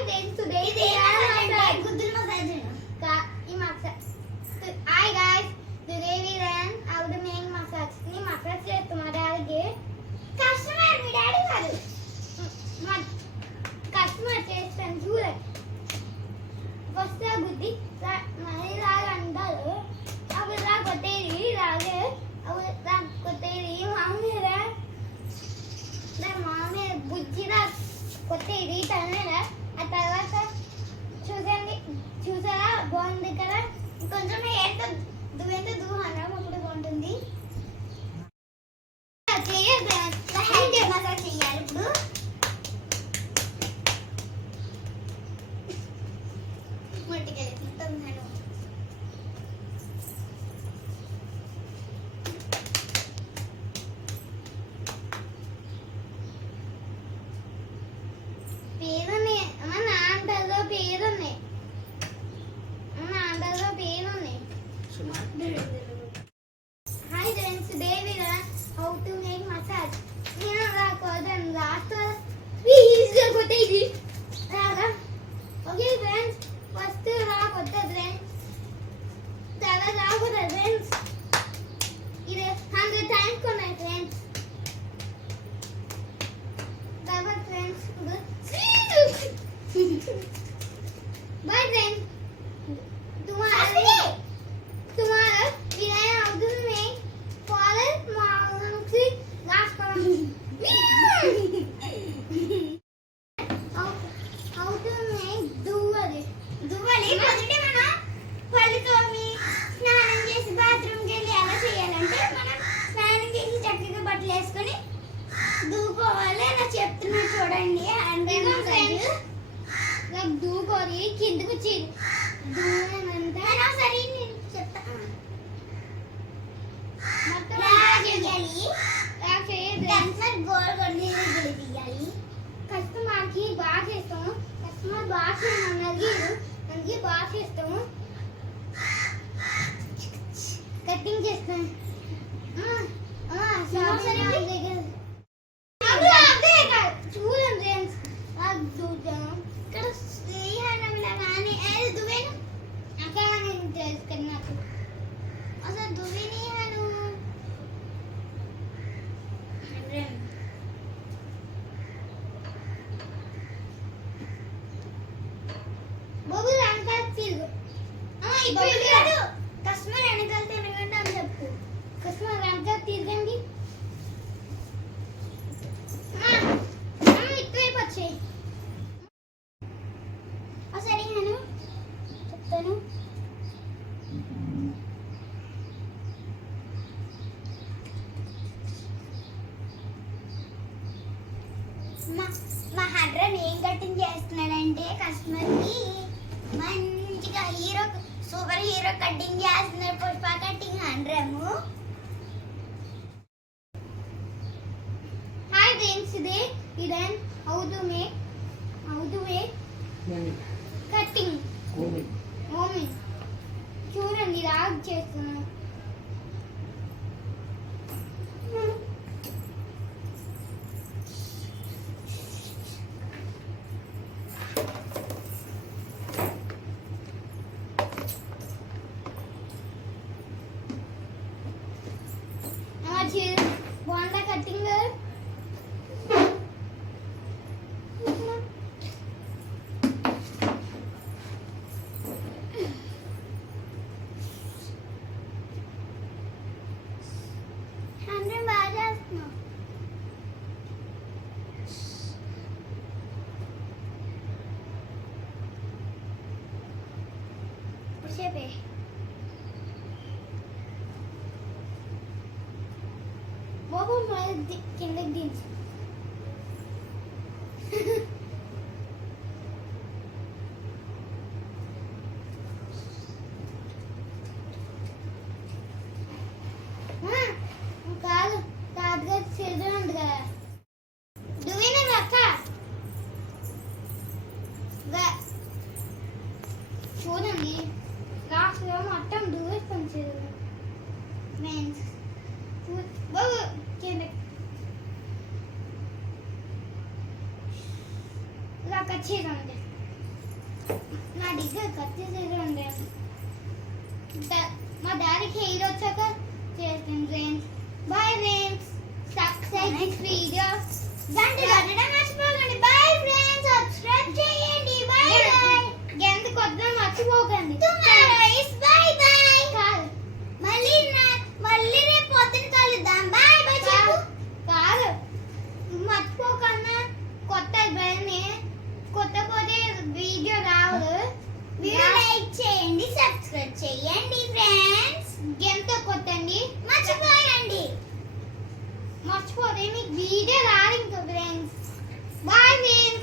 friends, today we are Gudul massage. Hi guys, today we learn how to make massage. Nee massage chestumma daddy customer mi daddy garu. Customer chestam చూడండి. First బుద్ధి మరి లాగా అంటారు. అవి రా కొట్టేది రాగే అవి రా కొట్టేది మామూలుగా మామే బుజ్జిరా కొట్టేది తనరా ఆ తర్వాత చూసండి చూసారా బాగుంది కదా కొంచెం ఎంత దూరం అప్పుడు బాగుంటుంది చేయాలి మసాజ్ చేయాలి ఇప్పుడు మొట్టికెళ్ళి మొత్తం పేరున్నాయి అమ్మ నాంటలో పేరున్నాయి Hi friends, today we learn how to make massage. Here are the last we use the kottedi. Okay friends, first kotta friends. Tara kotta friends. Ide 100 times konna friends. Tara friends. Bye friends. Tomorrow we learn how to make forest monkey last one. How to make duvali. Duvali మొదట మనం పళ్ళుతోమి స్నానం చేసి bathroom కి వెళ్ళి ఎలా చేయాలంటే మనం స్నానం చేసి చక్కగా బట్టలు వేసుకొని దూకోవాలి అలా చెప్తున్నా చూడండి అంటే దూకోరి కిందకు వచ్చి దూరంతా సరే కస్టమర్కి బాగా చేస్తాము కస్టమర్ బాగా చేయమన్నది మనకి బాగా చేస్తాము కటింగ్ చేస్తాం చూడండి ఇక్కడ శ్రీహరణం కానీ దువ్వేను అక్కడ నేను తెలుసుకుని నాకు అసలు దువ్వేని హను బాబు వెనకాల తిరుగు ఇప్పుడు కస్టమర్ వెనకాల తిరగండి అని చెప్పు కస్టమర్ వెనకాల తిరగండి ఇటువైపు వచ్చేయి సరే నేను చెప్తాను మా హడ్రన్ ఏం కటింగ్ చేస్తున్నాడంటే కస్టమర్కి మంచిగా హీరో సూపర్ హీరో కటింగ్ చేస్తున్నాడు పుష్ప కటింగ్ హండ్రము hi friends today we learn how to make cutting ఓమి చూడండి ఇలా చేస్తున్నాను బాగుందా కటింగ్ బాగా చేస్తున్నావు చెప్పే బాబు మరి కిందకి దించు కాదు తాతగారు చిల్డ్రన్ ఉంది కదా దువ్వేనా అక్క చూడండి లాస్ట్ మొత్తం దువ్వేస్తాం చిల్డ్రన్ ఫ్రెండ్స్ బాబు కింద ఇలా కట్ చేద్దాం నా దగ్గర కత్తి ఉండే మా డాడీకి హెయిర్ వచ్చాక చేస్తాను friends. Bye friends, subscribe this video. గంట కొట్టడం మర్చిపోకండి. బాయ్ ఫ్రెండ్స్, సబ్స్క్రైబ్ చేయండి. Bye bye. గంట కొట్టడం మర్చిపోకండి. Tomorrow is bye bye. కాదు, మళ్ళీ రేపు పొద్దున కలుద్దాం. బాయ్ బాయ్ చెప్పు. కాదు, మర్చిపోకన్నా కొత్త బయనే కొత్తపోతే వీడియో రాదు. వీడియో లైక్ చేయండి, సబ్స్క్రైబ్ చేయండి ఫ్రెండ్స్. గంట కొట్టండి, మర్చిపోతే మీకు వీడియో రాదు ఇంకా ఫ్రెండ్స్. Bye friends.